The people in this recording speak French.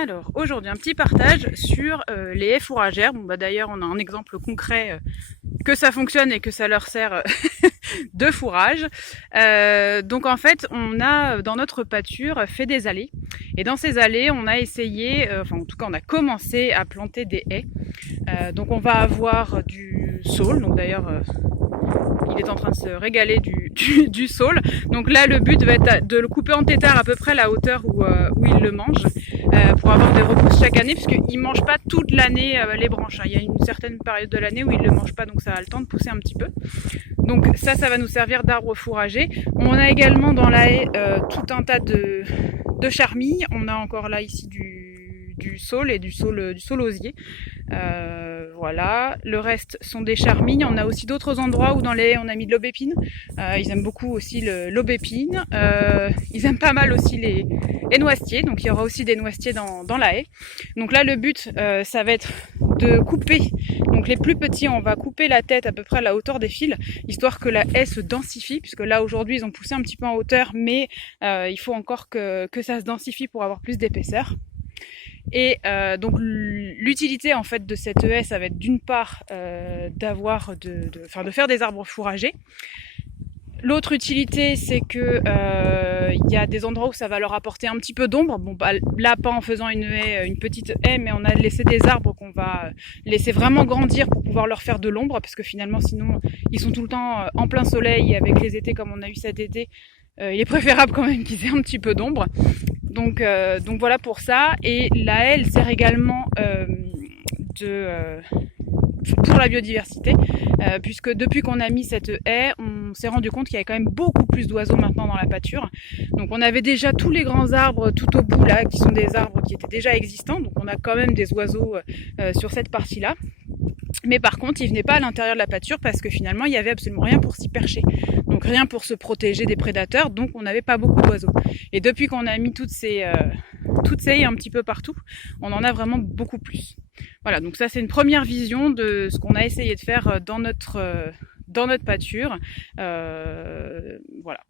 Alors, aujourd'hui, un petit partage sur les haies fourragères. Bon, bah, d'ailleurs, on a un exemple concret que ça fonctionne et que ça leur sert de fourrage. Donc, en fait, on a dans notre pâture fait des allées. Et dans ces allées, on a essayé, enfin, en tout cas, on a commencé à planter des haies. Donc, on va avoir du saule. Donc, d'ailleurs, il est en train de se régaler du saule. Donc là, le but va être de le couper en tétard à peu près à la hauteur où il le mange, pour avoir des repousses chaque année, puisqu'il ne mange pas toute l'année les branches. Il y a une certaine période de l'année où il ne le mange pas, donc ça a le temps de pousser un petit peu. Donc ça va nous servir d'arbre fourrager. On a également dans la haie tout un tas de charmilles. On a encore là ici du saule et du saule osier. Voilà, le reste sont des charmilles. On a aussi d'autres endroits où dans les haies on a mis de l'aubépine. Ils aiment beaucoup aussi l'aubépine. Ils aiment pas mal aussi les noisetiers, donc il y aura aussi des noisetiers dans la haie. Donc là le but ça va être de couper, donc les plus petits on va couper la tête à peu près à la hauteur des fils, histoire que la haie se densifie, puisque là aujourd'hui ils ont poussé un petit peu en hauteur, mais il faut encore que ça se densifie pour avoir plus d'épaisseur. Et donc l'utilité en fait de cette haie, ça va être d'une part de faire des arbres fourragés. L'autre utilité, c'est que y a des endroits où ça va leur apporter un petit peu d'ombre. Bon, bah, là, pas en faisant une petite haie, mais on a laissé des arbres qu'on va laisser vraiment grandir pour pouvoir leur faire de l'ombre, parce que finalement, sinon, ils sont tout le temps en plein soleil. Avec les étés comme on a eu cet été, il est préférable quand même qu'ils aient un petit peu d'ombre. Donc voilà pour ça. Et la haie, elle sert également pour la biodiversité, puisque depuis qu'on a mis cette haie, on s'est rendu compte qu'il y avait quand même beaucoup plus d'oiseaux maintenant dans la pâture. Donc on avait déjà tous les grands arbres tout au bout là, qui sont des arbres qui étaient déjà existants, donc on a quand même des oiseaux sur cette partie-là. Mais par contre, ils venaient pas à l'intérieur de la pâture parce que finalement, il y avait absolument rien pour s'y percher. Donc rien pour se protéger des prédateurs, donc on n'avait pas beaucoup d'oiseaux. Et depuis qu'on a mis toutes ces haies un petit peu partout, on en a vraiment beaucoup plus. Voilà, donc ça c'est une première vision de ce qu'on a essayé de faire dans notre pâture. Voilà.